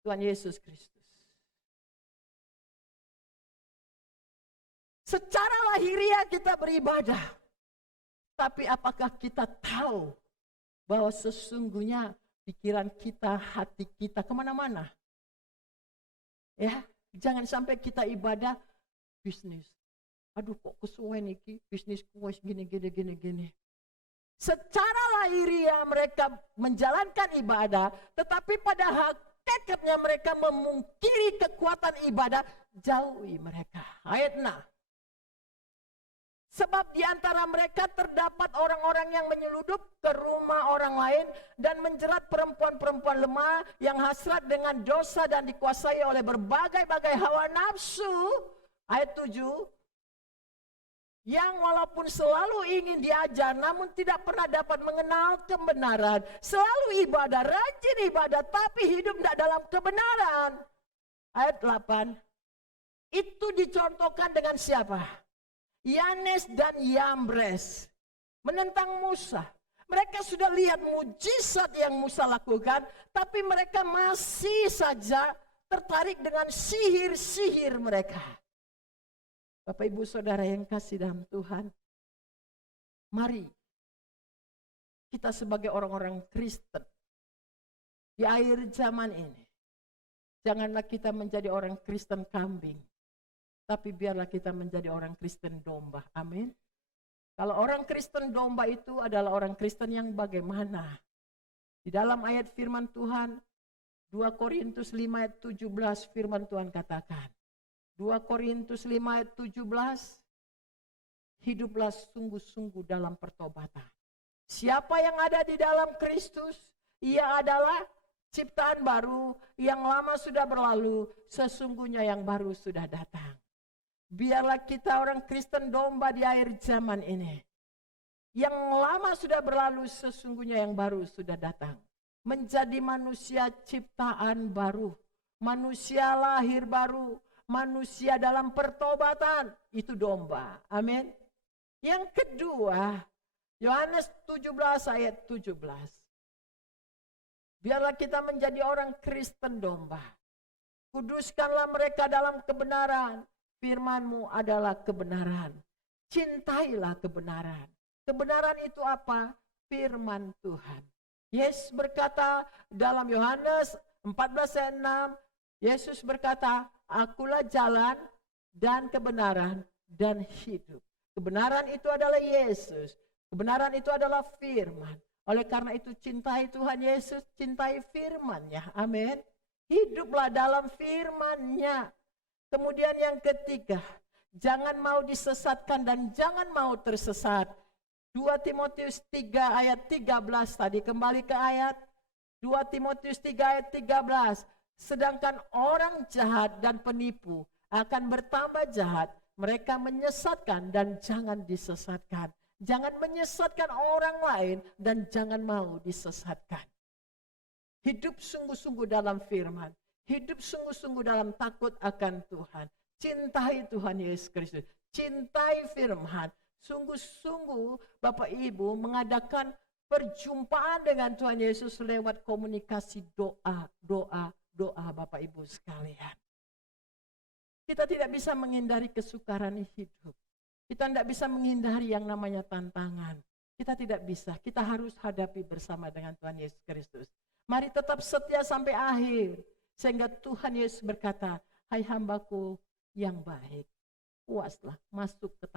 Tuhan Yesus Kristus. Secara lahiriah kita beribadah. Tapi apakah kita tahu bahwa sesungguhnya pikiran kita, hati kita kemana-mana? Ya, jangan sampai kita ibadah bisnis. Aduh kok kesuwen iki, bisnis kuas gini. Secara lahiriah mereka menjalankan ibadah, tetapi pada hakikatnya mereka memungkiri kekuatan ibadah, jauhi mereka. Ayat 6. Sebab di antara mereka terdapat orang-orang yang menyeludup ke rumah orang lain dan menjerat perempuan-perempuan lemah yang hasrat dengan dosa dan dikuasai oleh berbagai-bagai hawa nafsu. Ayat 7. Yang walaupun selalu ingin diajar namun tidak pernah dapat mengenal kebenaran. Selalu ibadah, rajin ibadah tapi hidup tidak dalam kebenaran. Ayat 8. Itu dicontohkan dengan siapa? Yanes dan Yambres menentang Musa. Mereka sudah lihat mujizat yang Musa lakukan, tapi mereka masih saja tertarik dengan sihir-sihir mereka. Bapak Ibu Saudara yang kasih dalam Tuhan, mari kita sebagai orang-orang Kristen di akhir zaman ini, janganlah kita menjadi orang Kristen kambing. Tapi biarlah kita menjadi orang Kristen domba. Amin. Kalau orang Kristen domba itu adalah orang Kristen yang bagaimana? Di dalam ayat firman Tuhan, 2 Korintus 5 ayat 17 firman Tuhan katakan. 2 Korintus 5 ayat 17, hiduplah sungguh-sungguh dalam pertobatan. Siapa yang ada di dalam Kristus, ia adalah ciptaan baru, yang lama sudah berlalu, sesungguhnya yang baru sudah datang. Biarlah kita orang Kristen domba di akhir zaman ini. Yang lama sudah berlalu, sesungguhnya yang baru sudah datang. Menjadi manusia ciptaan baru. Manusia lahir baru. Manusia dalam pertobatan. Itu domba. Amin. Yang kedua, Yohanes 17 ayat 17. Biarlah kita menjadi orang Kristen domba. Kuduskanlah mereka dalam kebenaran. Firman-Mu adalah kebenaran. Cintailah kebenaran. Kebenaran itu apa? Firman Tuhan. Yesus berkata dalam Yohanes 14 ayat 6, Yesus berkata, akulah jalan dan kebenaran dan hidup. Kebenaran itu adalah Yesus. Kebenaran itu adalah firman. Oleh karena itu cintai Tuhan Yesus, cintai firman-Nya. Amin. Hiduplah dalam firman-Nya. Kemudian yang ketiga, jangan mau disesatkan dan jangan mau tersesat. 2 Timotius 3 ayat 13 tadi, kembali ke ayat 2 Timotius 3 ayat 13. Sedangkan orang jahat dan penipu akan bertambah jahat. Mereka menyesatkan dan jangan disesatkan. Jangan menyesatkan orang lain dan jangan mau disesatkan. Hidup sungguh-sungguh dalam firman. Hidup sungguh-sungguh dalam takut akan Tuhan. Cintai Tuhan Yesus Kristus. Cintai firman. Sungguh-sungguh Bapak Ibu mengadakan perjumpaan dengan Tuhan Yesus lewat komunikasi doa Bapak Ibu sekalian. Kita tidak bisa menghindari kesukaran hidup. Kita tidak bisa menghindari yang namanya tantangan. Kita tidak bisa. Kita harus hadapi bersama dengan Tuhan Yesus Kristus. Mari tetap setia sampai akhir. Sehingga Tuhan Yesus berkata, hai hambaku yang baik, puaslah masuk ke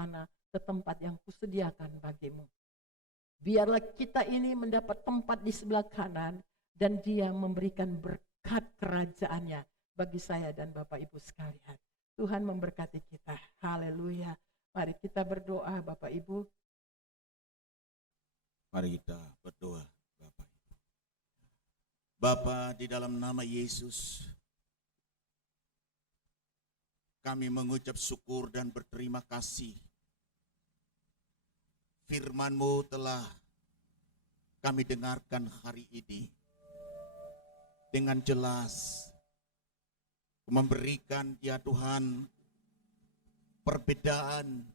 tempat yang kusediakan bagimu. Biarlah kita ini mendapat tempat di sebelah kanan dan Dia memberikan berkat berkat kerajaannya bagi saya dan Bapak Ibu sekalian. Tuhan memberkati kita. Haleluya. Mari kita berdoa Bapak Ibu. Mari kita berdoa Bapak Ibu. Bapa, di dalam nama Yesus, kami mengucap syukur dan berterima kasih. Firman-Mu telah kami dengarkan hari ini dengan jelas, memberikan ya Tuhan perbedaan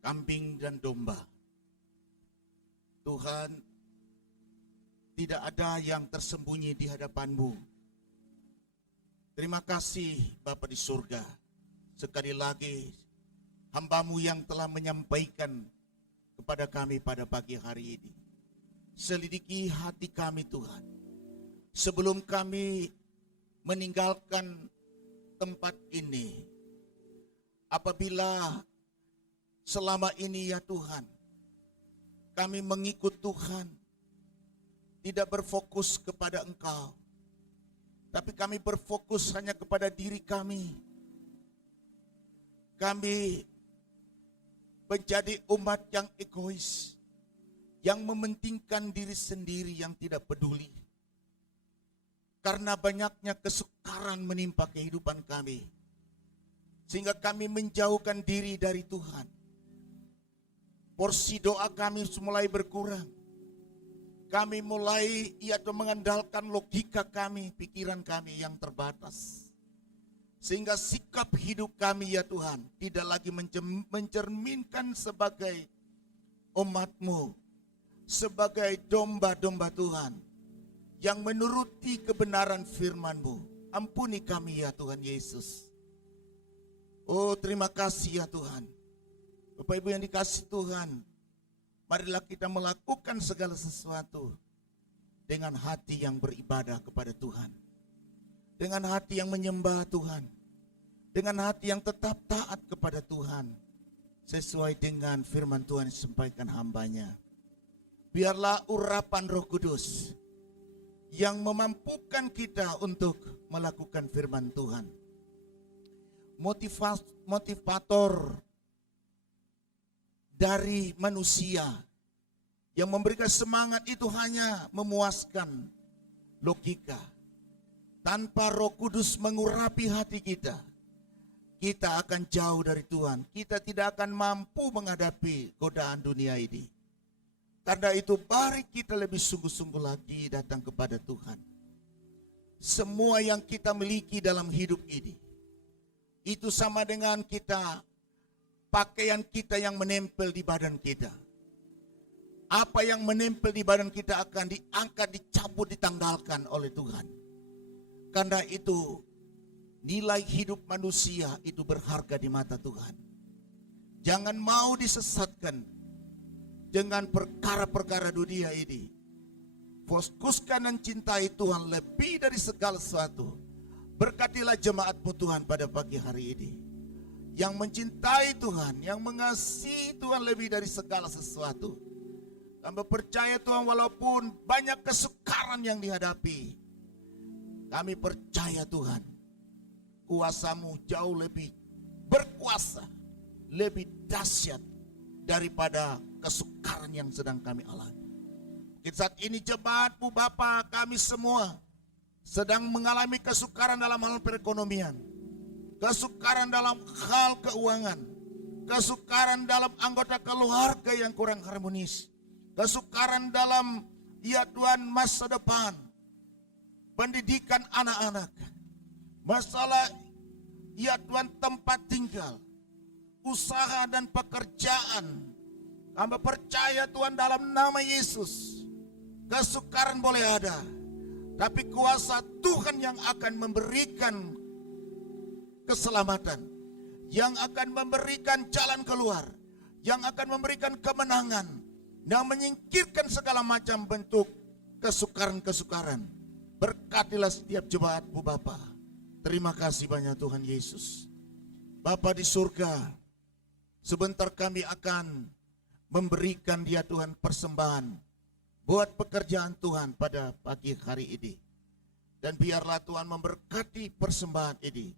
kambing dan domba. Tuhan, tidak ada yang tersembunyi di hadapan-Mu. Terima kasih Bapa di surga. Sekali lagi hamba-Mu yang telah menyampaikan kepada kami pada pagi hari ini. Selidiki hati kami Tuhan. Sebelum kami meninggalkan tempat ini, apabila selama ini ya Tuhan, kami mengikut Tuhan, tidak berfokus kepada Engkau, tapi kami berfokus hanya kepada diri kami. Kami menjadi umat yang egois, yang mementingkan diri sendiri, yang tidak peduli. Karena banyaknya kesukaran menimpa kehidupan kami, sehingga kami menjauhkan diri dari Tuhan. Porsi doa kami mulai berkurang. Kami mulai mengandalkan logika kami, pikiran kami yang terbatas. Sehingga sikap hidup kami ya Tuhan tidak lagi mencerminkan sebagai umat-Mu, sebagai domba-domba Tuhan yang menuruti kebenaran firman-Mu. Ampuni kami ya Tuhan Yesus. Oh, terima kasih ya Tuhan. Bapak Ibu yang dikasihi Tuhan, marilah kita melakukan segala sesuatu dengan hati yang beribadah kepada Tuhan, dengan hati yang menyembah Tuhan, dengan hati yang tetap taat kepada Tuhan, sesuai dengan firman Tuhan yang disampaikan hamba-Nya. Biarlah urapan Roh Kudus yang memampukan kita untuk melakukan firman Tuhan. Motivator dari manusia yang memberikan semangat itu hanya memuaskan logika. Tanpa Roh Kudus mengurapi hati kita, kita akan jauh dari Tuhan. Kita tidak akan mampu menghadapi godaan dunia ini. Karena itu mari kita lebih sungguh-sungguh lagi datang kepada Tuhan. Semua yang kita miliki dalam hidup ini, itu sama dengan pakaian kita yang menempel di badan kita. Apa yang menempel di badan kita akan diangkat, dicabut, ditanggalkan oleh Tuhan. Karena itu nilai hidup manusia itu berharga di mata Tuhan. Jangan mau disesatkan dengan perkara-perkara dunia ini. Fokuskan dan cintai Tuhan lebih dari segala sesuatu. Berkatilah jemaat-Mu Tuhan pada pagi hari ini, yang mencintai Tuhan, yang mengasihi Tuhan lebih dari segala sesuatu. Kami percaya Tuhan, walaupun banyak kesukaran yang dihadapi, kami percaya Tuhan, kuasa-Mu jauh lebih berkuasa, lebih dahsyat daripada kesukaran yang sedang kami alami. Saat ini jemaat-Mu Bapa, kami semua sedang mengalami kesukaran dalam hal perekonomian, kesukaran dalam hal keuangan, kesukaran dalam anggota keluarga yang kurang harmonis, kesukaran dalam ya Tuhan masa depan, pendidikan anak-anak, masalah ya Tuhan tempat tinggal, usaha dan pekerjaan. Hamba percaya Tuhan dalam nama Yesus, kesukaran boleh ada, tapi kuasa Tuhan yang akan memberikan keselamatan, yang akan memberikan jalan keluar, yang akan memberikan kemenangan, yang menyingkirkan segala macam bentuk kesukaran-kesukaran. Berkatilah setiap jemaat-Mu Bapa. Terima kasih banyak Tuhan Yesus. Bapa di surga, sebentar kami akan memberikan dia Tuhan persembahan buat pekerjaan Tuhan pada pagi hari ini. Dan biarlah Tuhan memberkati persembahan ini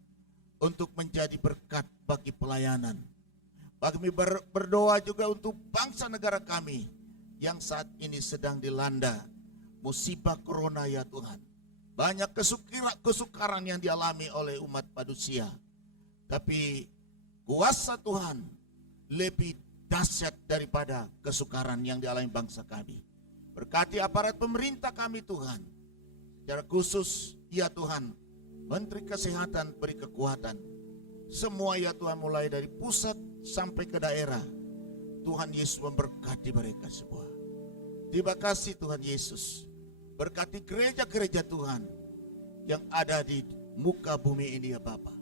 untuk menjadi berkat bagi pelayanan. Kami berdoa juga untuk bangsa negara kami yang saat ini sedang dilanda musibah corona ya Tuhan. Banyak kesukaran yang dialami oleh umat manusia. Tapi kuasa Tuhan lebih dahsyat daripada kesukaran yang dialami bangsa kami. Berkati aparat pemerintah kami Tuhan. Secara khusus, ya Tuhan, Menteri Kesehatan beri kekuatan. Semua ya Tuhan mulai dari pusat sampai ke daerah. Tuhan Yesus memberkati mereka semua. Terima kasih Tuhan Yesus. Berkati gereja-gereja Tuhan yang ada di muka bumi ini ya Bapa.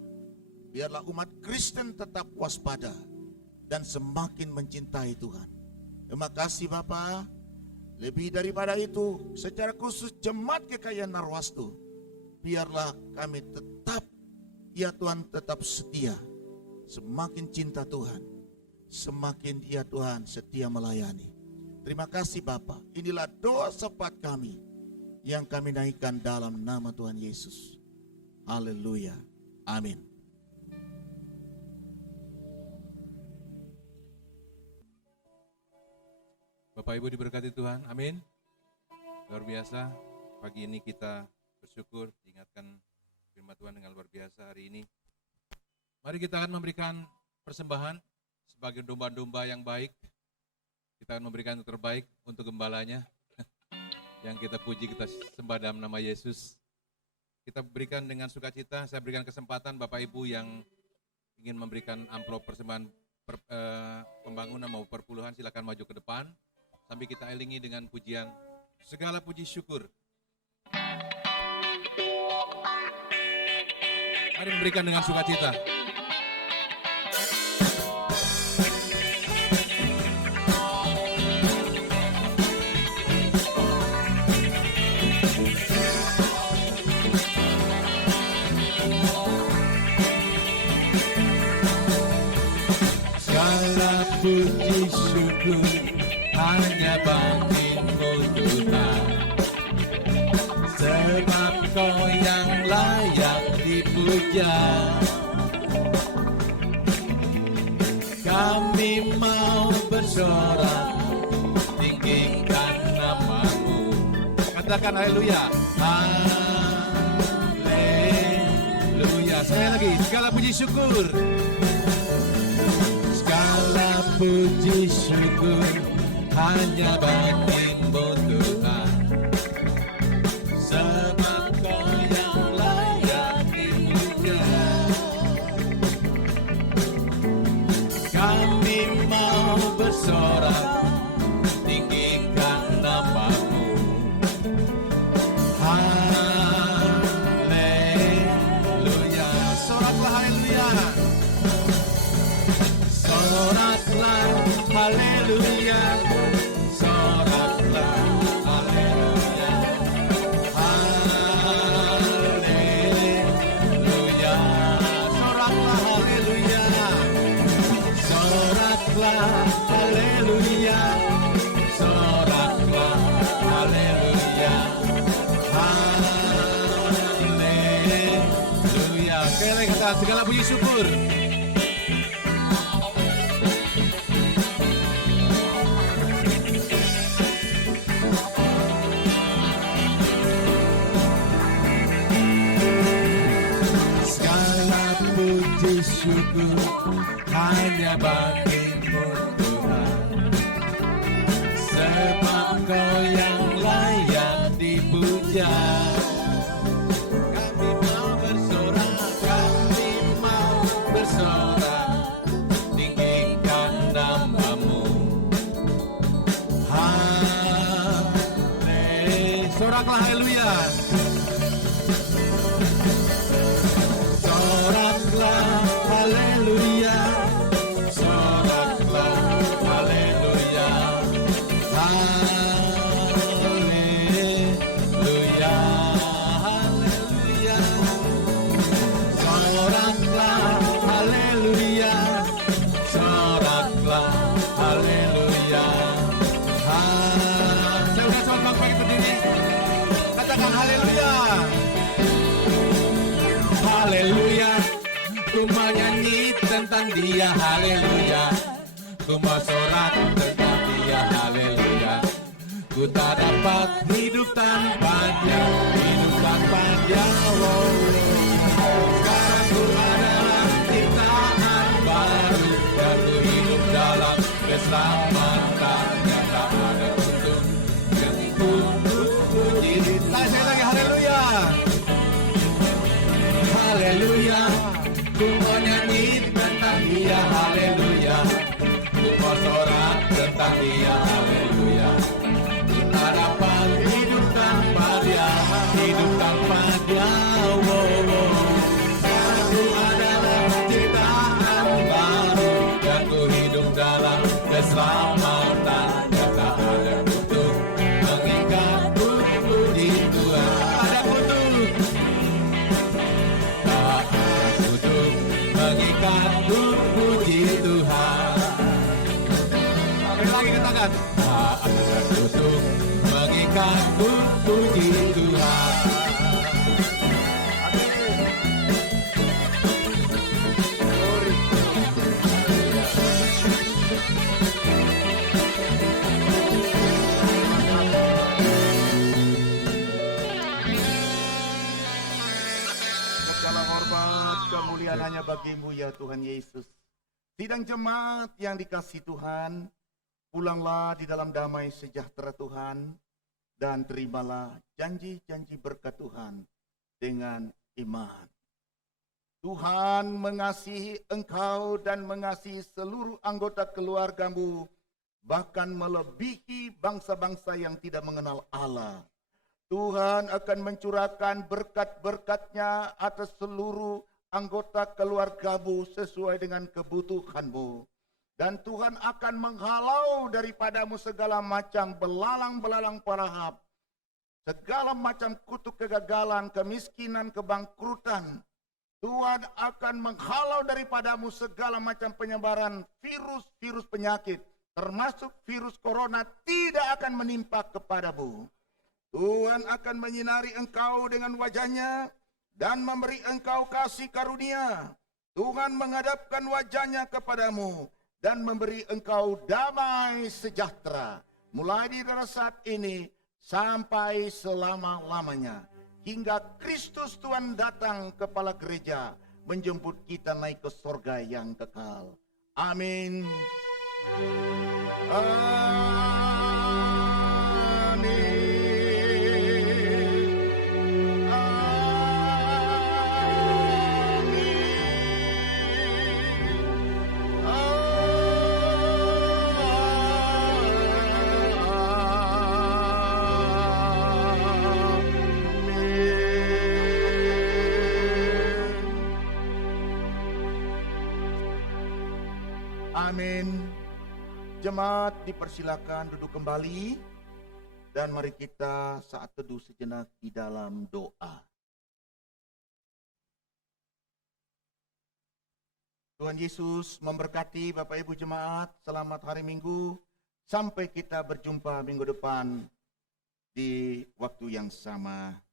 Biarlah umat Kristen tetap waspada dan semakin mencintai Tuhan. Terima kasih Bapa. Lebih daripada itu, secara khusus jemaat GKI Narwastu, biarlah kami tetap, ya Tuhan, tetap setia. Semakin cinta Tuhan, semakin ya Tuhan setia melayani. Terima kasih Bapa. Inilah doa syafaat kami yang kami naikkan dalam nama Tuhan Yesus. Haleluya. Amin. Bapak Ibu diberkati Tuhan, amin. Luar biasa, pagi ini kita bersyukur diingatkan firman Tuhan dengan luar biasa hari ini. Mari kita akan memberikan persembahan sebagai domba-domba yang baik. Kita akan memberikan yang terbaik untuk gembalanya. Yang kita puji, kita sembah dalam nama Yesus. Kita berikan dengan sukacita, saya berikan kesempatan Bapak Ibu yang ingin memberikan amplop persembahan pembangunan maupun perpuluhan, silakan maju ke depan. Sambil kita iringi dengan pujian, segala puji syukur. Mari memberikan dengan sukacita. Segala puji syukur hanya bagimu Tuhan, sebab Kau yang layak dipuja. Kami mau bersorak, tinggikan nama-Mu. Katakan haleluya. Haleluya. Sekali lagi, segala puji syukur. Segala puji syukur hanya bagimu Tuhan, sebab Kau yang layak dipuja. Kami mau bersorak, tinggikan nama-Mu. Haleluya. Soraklah haleluya. Soraklah haleluya. Soraklah haleluya. Haleluya. Soraklah haleluya. Soraklah haleluya. Soraklah haleluya. Haleluya. Sekali lagi kita segala puji syukur. Syukur hanya bagimu Tuhan, sebab Kau yang layak dipuja. Kami mau bersorak, kami mau bersorak, tinggikan nama-Mu. Haleluya. Soraklah haleluya. Soraklah haleluya, soraklah haleluya, haleluya, haleluya. Soraklah haleluya, soraklah haleluya. Saya udah coba pakai berdiri. Katakan haleluya. menyanyi tentang dia, haleluya. Ku mau sorak tentang dia, haleluya. Ku tak dapat hidup tanpa dia, hidup tanpa dia. Sekarang ku adalah ciptaan baru, dan ku hidup dalam keselamatan yang tak ada untuk yang ku puji. Saya lagi, haleluya. Haleluya, ku mau nyanyi tentang dia, haleluya. Ku mau sorak tentang dia, haleluya. Ku tak dapat hidup tanpa dia, hidup tanpa dia. Aku adalah ciptaan baru, dan ku hidup dalam keselamatan yang tak ada untuk mengikat ku puji Tuhan. Ada kutuk, tak ada kutuk mengikat ku puji Tuhan. Sekali lagi katakan, tak ada kutuk mengikat ku puji Tuhan. Segala hormat kemuliaan hanya bagimu ya Tuhan Yesus. Sidang jemaat yang dikasihi Tuhan, pulanglah di dalam damai sejahtera Tuhan, dan terimalah janji-janji berkat Tuhan dengan iman. Tuhan mengasihi engkau dan mengasihi seluruh anggota keluargamu, bahkan melebihi bangsa-bangsa yang tidak mengenal Allah. Tuhan akan mencurahkan berkat-berkat-Nya atas seluruh anggota keluargamu sesuai dengan kebutuhanmu. Dan Tuhan akan menghalau daripadamu segala macam belalang-belalang parahap, segala macam kutuk kegagalan, kemiskinan, kebangkrutan. Tuhan akan menghalau daripadamu segala macam penyebaran virus-virus penyakit, termasuk virus corona, tidak akan menimpa kepadamu. Tuhan akan menyinari engkau dengan wajah-Nya dan memberi engkau kasih karunia. Tuhan menghadapkan wajah-Nya kepadamu dan memberi engkau damai sejahtera. Mulai dari saat ini sampai selama-lamanya. Hingga Kristus Tuhan datang kepala gereja menjemput kita naik ke sorga yang kekal. Amin. Amin. Amin. Jemaat dipersilakan duduk kembali dan mari kita saat teduh sejenak di dalam doa. Tuhan Yesus memberkati Bapak Ibu jemaat. Selamat hari Minggu. Sampai kita berjumpa minggu depan di waktu yang sama.